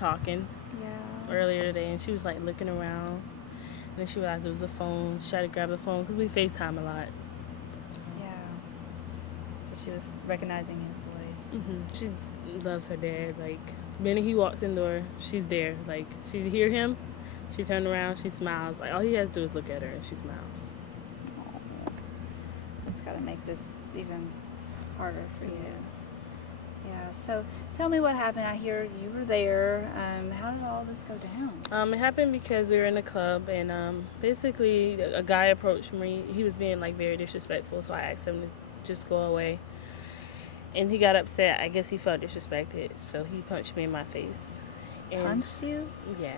talking Yeah. earlier today, and she was like looking around, and then she realized it was a phone. She tried to grab the phone because we FaceTime a lot. Yeah. So she was recognizing his voice. She loves her dad. Like, minute he walks in the door, she's there. Like, she hear him, she turn around, she smiles. Like, all he has to do is look at her, and she smiles. Oh, it's got to make this even harder for you. Yeah. So tell me what happened. I hear you were there. How did all this go down? It happened because we were in a club, and basically a guy approached me. He was being like very disrespectful, so I asked him to just go away. And he got upset. I guess he felt disrespected, so he punched me in my face. And, Punched you? Yeah.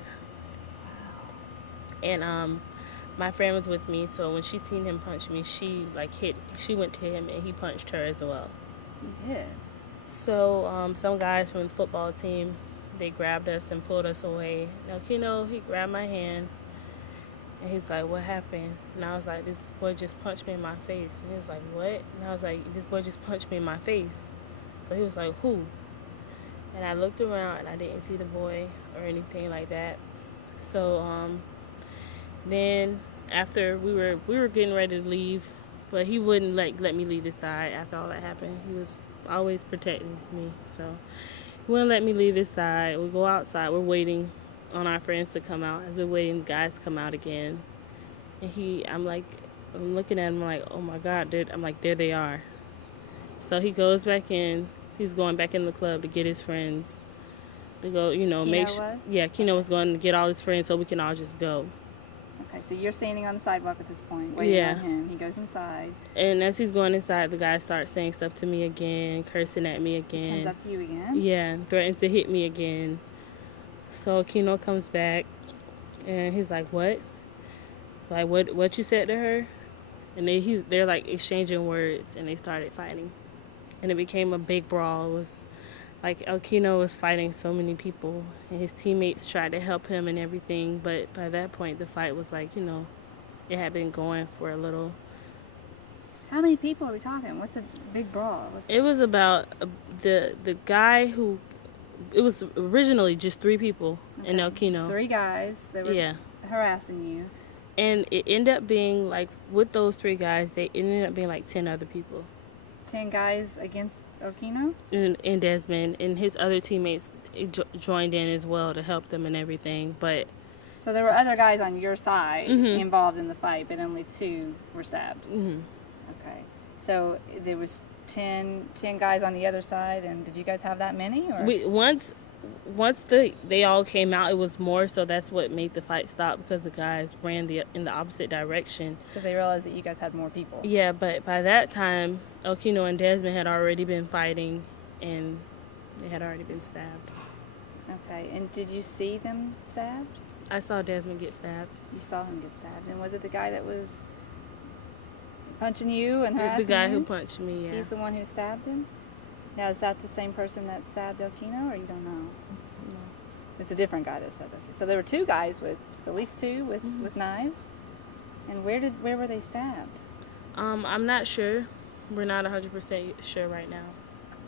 Wow. And my friend was with me, so when she seen him punch me, she went to him and he punched her as well. You did? So some guys from the football team, they grabbed us and pulled us away. Now, Keno, he grabbed my hand, and he's like, what happened? And I was like, this boy just punched me in my face. And he was like, what? And I was like, this boy just punched me in my face. So he was like, who? And I looked around, and I didn't see the boy or anything like that. So then after we were getting ready to leave, but he wouldn't let me leave his side after all that happened. He was always protecting me, so he wouldn't let me leave his side. We go outside. We're waiting on our friends to come out. As we're waiting, the guys come out again, and I'm looking at him like, oh my God, dude. I'm like, there they are. So he goes back in. He's going back in the club to get his friends. To go, make sure. Yeah, Keno was going to get all his friends so we can all just go. Okay, so you're standing on the sidewalk at this point, waiting on him. He goes inside. And as he's going inside, the guy starts saying stuff to me again, cursing at me again. He comes up to you again? Yeah, threatens to hit me again. So Keno comes back, and he's like, what? Like, what you said to her? And they're like exchanging words, and they started fighting. And it became a big brawl. It was like Keno was fighting so many people, and his teammates tried to help him and everything, but by that point the fight was like, it had been going for a little. How many people are we talking? What's a big brawl? It was about the guy who, it was originally just 3 people in El Keno. 3 guys that were harassing you. And it ended up being like, with those 3 guys, it ended up being like 10 other people. 10 guys against Okino? And Desmond and his other teammates joined in as well to help them and everything. But so there were other guys on your side involved in the fight, but only 2 were stabbed. Okay. So there was 10 guys on the other side, and did you guys have that many? Or? Once they all came out, it was more, so that's what made the fight stop, because the guys ran in the opposite direction. Because they realized that you guys had more people. Yeah, but by that time, Okino and Desmond had already been fighting, and they had already been stabbed. Okay, and did you see them stabbed? I saw Desmond get stabbed. You saw him get stabbed, and was it the guy that was punching you and harassing you? The guy who punched me, yeah. He's the one who stabbed him? Now, is that the same person that stabbed Okino, or you don't know? No. It's a different guy that stabbed Okino. So there were 2 guys at least 2 with knives? And where were they stabbed? I'm not sure. We're not 100% sure right now.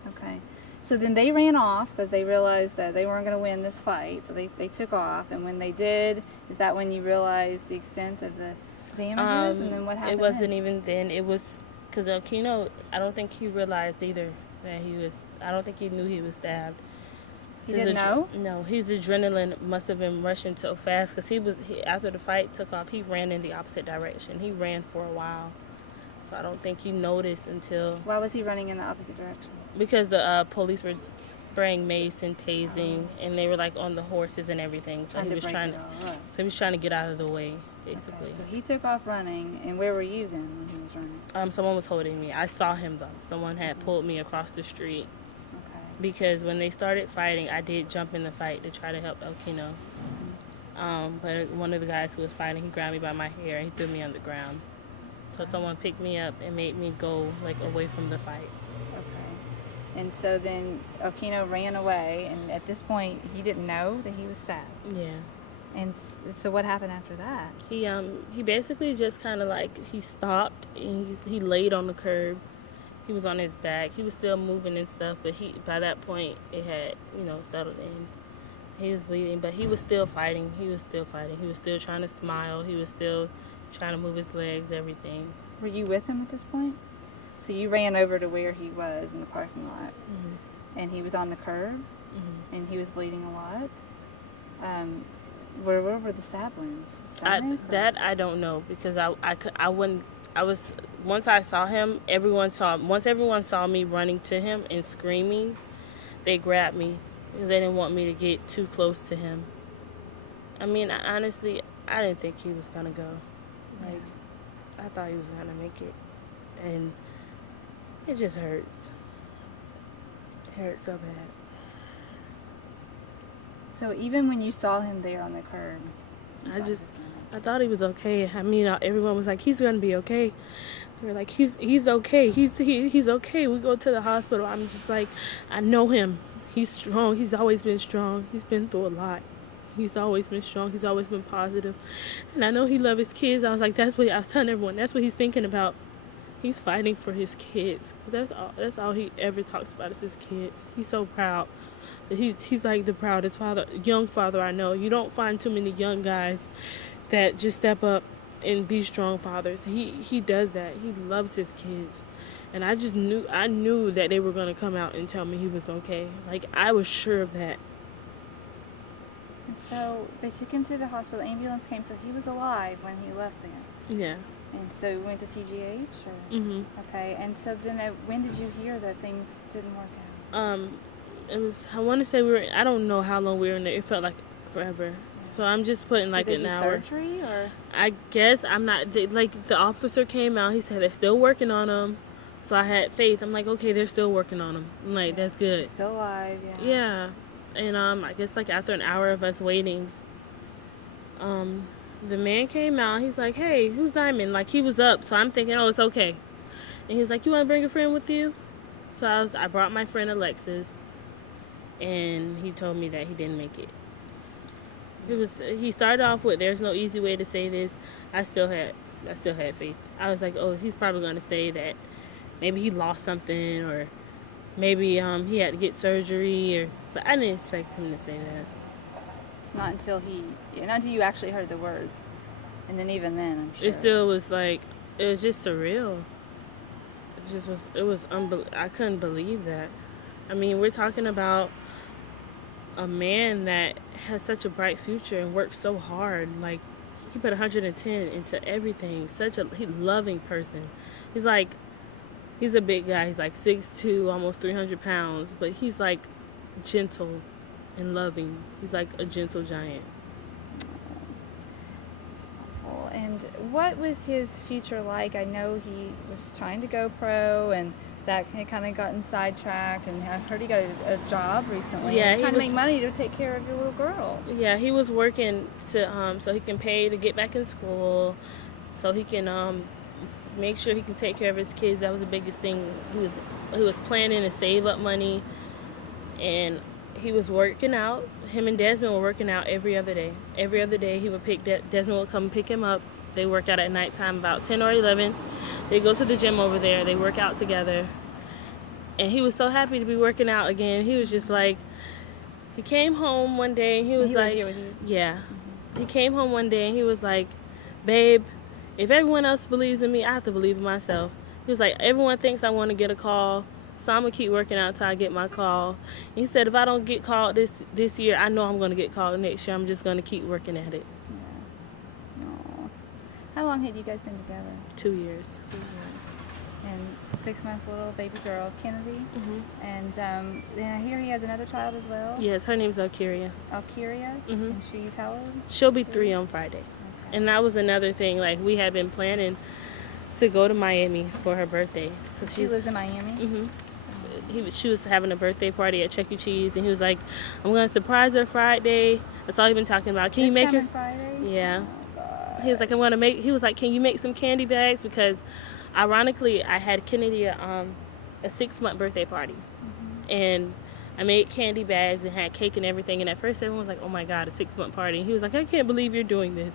Okay. So then they ran off because they realized that they weren't going to win this fight. So they took off. And when they did, is that when you realized the extent of the damages? And then what happened? It wasn't even then. It was because Okino, I don't think he realized either that I don't think he knew he was stabbed. He didn't know? No, his adrenaline must have been rushing so fast, because after the fight took off, he ran in the opposite direction. He ran for a while. So I don't think he noticed until... Why was he running in the opposite direction? Because the police were spraying mace and tasing, and they were like on the horses and everything. So he was trying to get out of the way, basically. Okay, so he took off running, and where were you then when he was running? Someone was holding me. I saw him though. Someone had pulled me across the street. Okay. Because when they started fighting, I did jump in the fight to try to help Okino. But one of the guys who was fighting, he grabbed me by my hair and he threw me on the ground. So someone picked me up and made me go like away from the fight. Okay. And so then Okino ran away, and at this point he didn't know that he was stabbed. Yeah. And so what happened after that? He basically just kind of like, he stopped and he laid on the curb. He was on his back. He was still moving and stuff, but by that point it had, settled in. He was bleeding, but he was still fighting. He was still fighting. He was still trying to smile. He was still trying to move his legs, everything. Were you with him at this point? So you ran over to where he was in the parking lot, and he was on the curb, and he was bleeding a lot. Where were the stab wounds? That I don't know, because I wouldn't. I was, once I saw him, once everyone saw me running to him and screaming, they grabbed me because they didn't want me to get too close to him. I mean, honestly, I didn't think he was gonna go. Like, I thought he was gonna make it, and it just hurts. It hurts so bad. So even when you saw him there on the curb, I thought he was okay. I mean, everyone was like, he's gonna be okay. They were like, he's okay. He's okay. We go to the hospital. I'm just like, I know him. He's strong. He's always been strong. He's been through a lot. He's always been strong. He's always been positive. And I know he loves his kids. I was like, I was telling everyone, that's what he's thinking about. He's fighting for his kids. That's all he ever talks about is his kids. He's so proud. He's like the proudest young father I know. You don't find too many young guys that just step up and be strong fathers. He does that. He loves his kids. And I knew that they were going to come out and tell me he was okay. Like, I was sure of that. And so they took him to the hospital. The ambulance came, so he was alive when he left there. Yeah. And so we went to TGH? Or? Okay. And so then when did you hear that things didn't work out? It was, I want to say I don't know how long we were in there. It felt like forever. So I'm just putting like an hour. Surgery, or? I guess I'm not, like, the officer came out. He said they're still working on him. So I had faith. I'm like, okay, they're still working on him. I'm like, that's good. He's still alive, yeah. And I guess like after an hour of us waiting, the man came out. He's like, hey, who's Diamond? Like, he was up. So I'm thinking, oh, it's okay. And he's like, you want to bring a friend with you? So I brought my friend Alexis, and he told me that he didn't make it. He started off with, there's no easy way to say this. I still had faith. I was like, oh, he's probably going to say that maybe he lost something, or maybe he had to get surgery, but I didn't expect him to say that. Not until you actually heard the words. And then even then, I'm sure. It still was like, it was just surreal. It was I couldn't believe that. I mean, we're talking about a man that has such a bright future and works so hard. Like, he put 110 into everything. Such a loving person. He's a big guy. He's like 6'2", almost 300 pounds, but he's like gentle and loving. He's like a gentle giant. Awful. And what was his future like? I know he was trying to go pro, and that he kind of gotten sidetracked, and I heard he got a job recently. Yeah, trying to make money to take care of your little girl. Yeah, he was working to so he can pay to get back in school, so he can make sure he can take care of his kids. That was the biggest thing. He was planning to save up money, and he was working out. Him and Desmond were working out every other day. Every other day he would Desmond would come pick him up. They work out at nighttime about 10 or 11. They go to the gym over there. They work out together. And he was so happy to be working out again. He was just like, he came home one day and he was like, here with you? Yeah. He came home one day and he was like, babe, if everyone else believes in me, I have to believe in myself. He was like, everyone thinks I want to get a call, so I'm going to keep working out until I get my call. And he said, if I don't get called this year, I know I'm going to get called next year. I'm just going to keep working at it. Yeah. Aww. How long had you guys been together? 2 years. 2 years. And 6-month little baby girl, Canaday. And I hear he has another child as well. Yes, her name's Alkiria. Alkiria? And she's how old? She'll be 3 on Friday. Okay. And that was another thing. Like, we had been planning to go to Miami for her birthday. She lives in Miami? She was having a birthday party at Chuck E. Cheese, and he was like, I'm going to surprise her Friday. That's all he's been talking about. Can you make her? Friday? Yeah. Oh, God. He was like, he was like, can you make some candy bags? Because ironically, I had Kennedy a 6-month birthday party. And I made candy bags and had cake and everything. And at first everyone was like, oh my God, a 6-month party. And he was like, I can't believe you're doing this.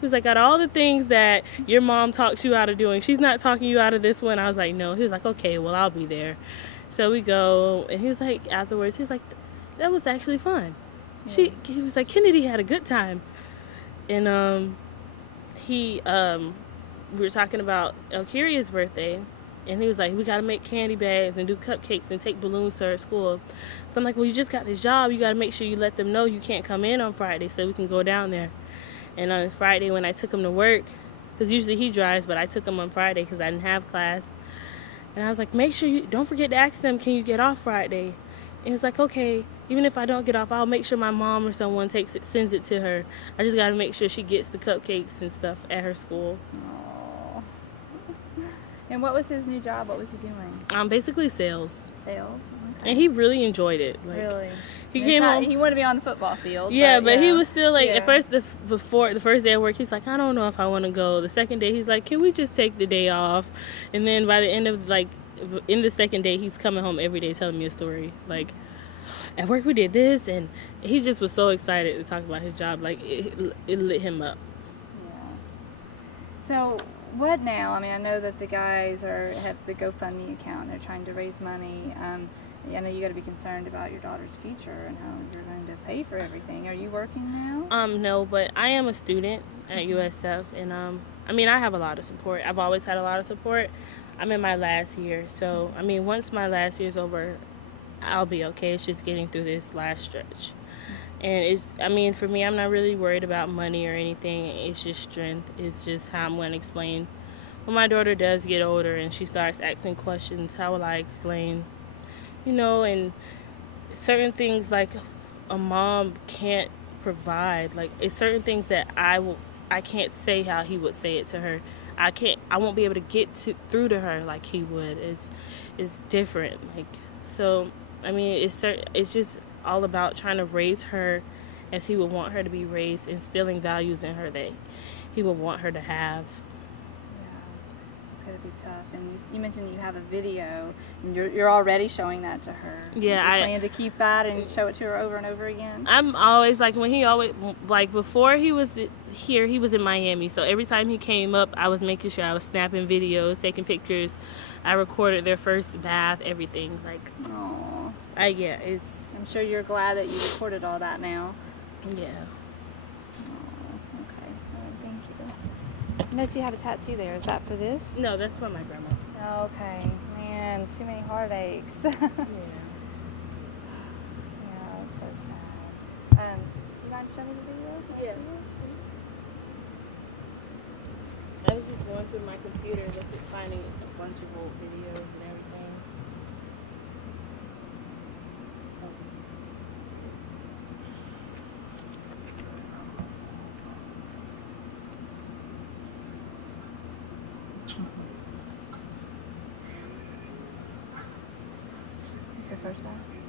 He was like, out of all the things that your mom talks you out of doing, she's not talking you out of this one. I was like, no. He was like, okay, well, I'll be there. So we go. And he was like, afterwards, he was like, that was actually fun. He was like, Kennedy had a good time. And we were talking about Elkiria's birthday, and he was like, we got to make candy bags and do cupcakes and take balloons to her school. So I'm like, well, you just got this job. You got to make sure you let them know you can't come in on Friday so we can go down there. And on Friday when I took him to work, because usually he drives, but I took him on Friday because I didn't have class. And I was like, make sure you don't forget to ask them, can you get off Friday? And it's like, okay, even if I don't get off, I'll make sure my mom or someone sends it to her. I just got to make sure she gets the cupcakes and stuff at her school. Oh. And what was his new job? What was he doing? Basically sales. Sales. Okay. And he really enjoyed it. Like, really? He came home. He wanted to be on the football field. Yeah, but he was still like, Yeah. at first, before the first day of work, he's like, I don't know if I want to go. The second day, he's like, can we just take the day off? And then by the end of in the second day, he's coming home every day telling me a story. Like, at work we did this, and he just was so excited to talk about his job. Like, it lit him up. Yeah. So what now? I mean, I know that the guys have the GoFundMe account. They're trying to raise money. I know you got to be concerned about your daughter's future and how you're going to pay for everything. Are you working now? No, but I am a student at USF, and I mean, I have a lot of support. I've always had a lot of support. I'm in my last year, so I mean, once my last year's over, I'll be okay. It's just getting through this last stretch. And I mean, for me, I'm not really worried about money or anything. It's just strength. It's just how I'm going to explain. When my daughter does get older and she starts asking questions, how will I explain? You know, and certain things like a mom can't provide. Like, it's certain things that I can't say how he would say it to her. I won't be able to get through to her like he would. It's different. Like, so I mean, it's just all about trying to raise her as he would want her to be raised, instilling values in her that he would want her to have. Yeah, it's going to be tough. And you mentioned you have a video, and you're already showing that to her. Yeah, I plan to keep that and show it to her over and over again. I'm always like, before he was here, he was in Miami, so every time he came up, I was making sure I was snapping videos, taking pictures. I recorded their first bath, everything. Like, Aww. Yeah, it's. I'm sure you're glad that you recorded all that now. Yeah. Aww, okay. All right, thank you. I notice you have a tattoo there. Is that for this? No, that's for my grandma. Okay. Man, too many heartaches. Yeah, Yeah. that's so sad. You mind showing me the video? Yeah. I was just going through my computer, finding a bunch of old videos and everything. It's the first one.